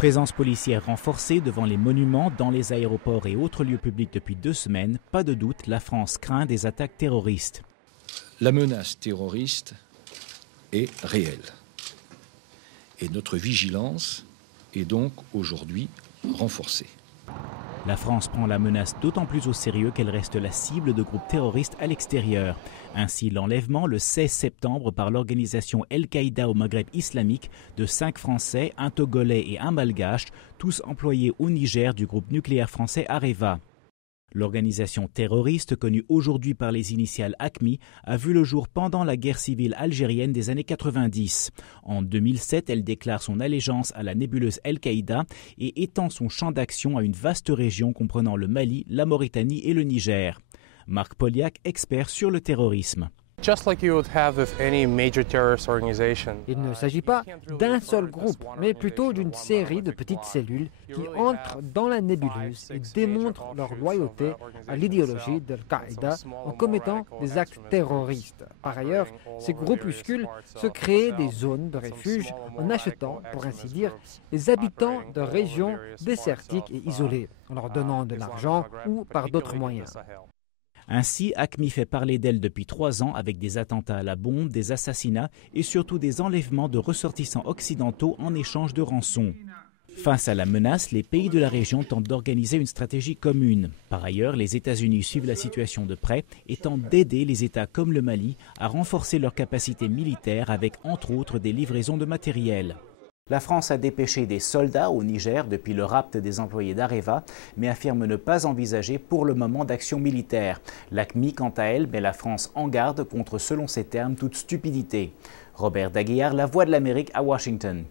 Présence policière renforcée devant les monuments, dans les aéroports et autres lieux publics depuis 2 semaines. Pas de doute, la France craint des attaques terroristes. La menace terroriste est réelle. Et notre vigilance est donc aujourd'hui renforcée. La France prend la menace d'autant plus au sérieux qu'elle reste la cible de groupes terroristes à l'extérieur. Ainsi, l'enlèvement le 16 septembre par l'organisation Al-Qaïda au Maghreb islamique de 5 Français, un Togolais et un Malgache, tous employés au Niger du groupe nucléaire français Areva. L'organisation terroriste, connue aujourd'hui par les initiales AQMI, a vu le jour pendant la guerre civile algérienne des années 90. En 2007, elle déclare son allégeance à la nébuleuse Al-Qaïda et étend son champ d'action à une vaste région comprenant le Mali, la Mauritanie et le Niger. Marc Poliak, expert sur le terrorisme. Il ne s'agit pas d'un seul groupe, mais plutôt d'une série de petites cellules qui entrent dans la nébuleuse et démontrent leur loyauté à l'idéologie d'Al-Qaïda en commettant des actes terroristes. Par ailleurs, ces groupuscules se créent des zones de refuge en achetant, pour ainsi dire, les habitants de régions désertiques et isolées, en leur donnant de l'argent ou par d'autres moyens. Ainsi, AQMI fait parler d'elle depuis 3 ans avec des attentats à la bombe, des assassinats et surtout des enlèvements de ressortissants occidentaux en échange de rançons. Face à la menace, les pays de la région tentent d'organiser une stratégie commune. Par ailleurs, les États-Unis suivent la situation de près et tentent d'aider les États comme le Mali à renforcer leurs capacités militaires avec entre autres des livraisons de matériel. La France a dépêché des soldats au Niger depuis le rapt des employés d'Areva, mais affirme ne pas envisager pour le moment d'action militaire. L'AQMI, quant à elle, met la France en garde contre, selon ses termes, toute stupidité. Robert Daguillard, La Voix de l'Amérique à Washington.